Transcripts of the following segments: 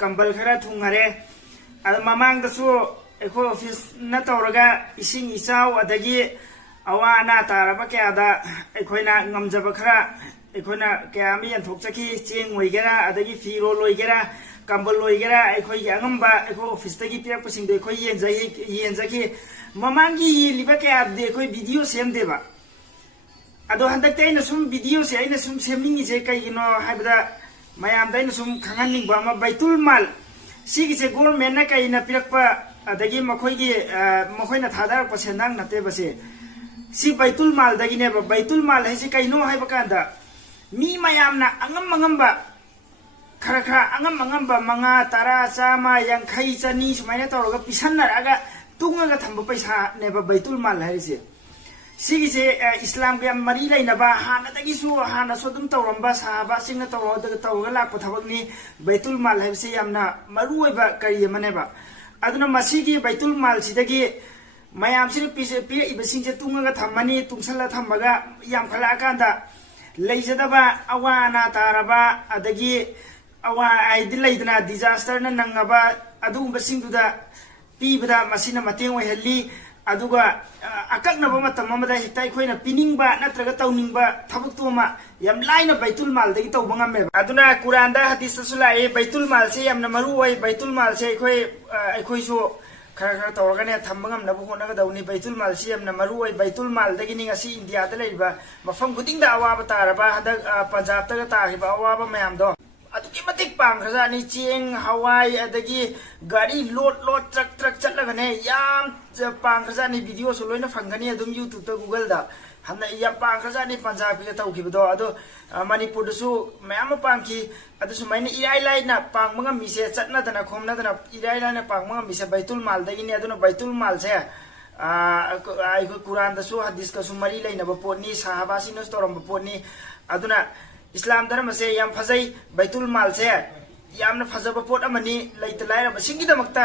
कंबल खरा थुंगरे ममांग अखो ऑफिस न तौरगा इसिंग इचाव अदगी अवा अना तारब क्या अखोना ngमजब खरा अखोना क्या यंथोचकी चेंग होइगेरा अदगी फीरो लोइगेरा कंबल लोइगेरा अखोई अंगम्बा अखो ऑफिस तगी पिरपसिंग अखोई येंजकी ममांगी लिबा क्या दे अखोई वीडियो सेम देबा अदो हंदकते अइना सुम वीडियो से अइना सुम सेमिंग से कइगिनो हाइबदा मयाम दैना सुम खंगनिंगबा अमा बैतुल माल सिगिसे गवर्नमेंट ना कइना पिरकपा अदगी मखोइगी मखोइना थादारप सेंदांग नतेबसे सी बैतुल माल दगिने बैतुल माल है कईनो है मी मयामना अंगम अंगम्बा खरा खरा अंगम अंगम्बा मंगा तारा चामा यांखई चनी सुमाइना तौरगा पिसन्नरगा तुंगगा थंब पैसा नेबा बैतुल माल है सिगिसे इस्लाम के मरी लेनबा हानदगिसु हानसु दुम तौरंबा साहबा सिंग तौरगा लाप थबकनी बैतुल माल है यामना मरुओइबा करी मनेबा अदुना मसीगी बैतुल माल सिदगी मयाम से पीरबसिंग तुंगा थमनी तुंगसल थमगा याम खलाकांदा लेजदबा अवाना तारबा अदगी अवा आइदि लेदना डिजास्टर न नंगबा अदुबसिंगदुदा पीबदा मसिना मतेंग ओइहल्ली अदुगा अकक्नबा मतम अमदा हिता अखोइना पिनिंगबा नत्रगा तौनिंगबा थबक्तोमा याम लाइना बैतुल माल दगी तौबा ngame अदुना कुरानदा हदीससु लाए बैतुल माल से यामना मरु ओइ बैतुल माल से अखोइसु खरा खरा तौरगने थम्बंगमनबु होनगदौनी बैतुल माल से यामना मरु ओइ बैतुल माल दगिनि ngasi इंडिया दा लेबा मफम खुदिंगदा अवाबा तारबा हदक पंजाब तगा ताहिबा अवाबा मयामदो अदुकी मतिक पांगखजानी चेंग हवाई अदगी गाड़ी लोड लोड ट्रक ट्रक चलगने याम पांगखजानी वीडियो सो लोइना फंगनी अदुम यूट्यूब ता गूगल दा हमना या पांगखजानी पंजाब के तौखिबदो अदो मणिपुर दसु मयाम पांगखी अदसु माइना इराई लाइना पांगमंगा मिसे चटनादना खोमनादना इराई लाइना पांगमंगा मिसे बैतुल माल दगिनी अदुना बैतुल माल से आइको कुरान दसु हदीस का सुमरी लेनबा पोनी साहबासी नस तोरम पोनी अदुना इस्लाम धर्म से याम फजई बैतुल माल से यामना फजब पोट अमनी लैत लाइरब सिंगिदमक्ता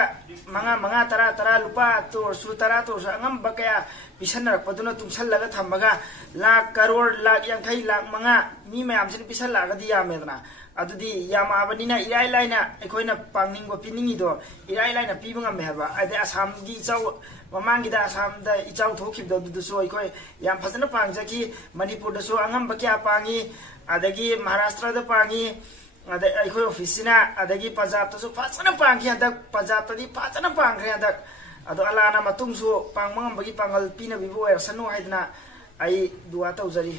मंगा मंगा तरा तरा लुपा तोरसु तरा तोरसु अंगम बकया पिसनरपदुना तुंगसलगा थमगा लाख करोड़ लाख यांखई लाख मंगा मी मयाम से पिसलगदी यामेदना अदुदी यामाबनिना इराई लाइना अखोइना पांगनिंगो पिनिंगिदो इराई लाइना पीबा ngame haba ade asam gi chau mamangida asam da ichau thokibdo dusu अखोइ याम फजना पांगजकी मणिपुर दसु अंगम बकया पांगी अदगी महाराष्ट्र दा पांगी अदे अखोइ ऑफिसना अदगी पंजाब तसु फजना पांगी हदक पंजाब तदी फजना पांगरे हदक अदो अलाना मतुंगसु पांगमंगम बगी पांगल पिना बिबो एरसनु हाइदना आई दुआ तौजरी।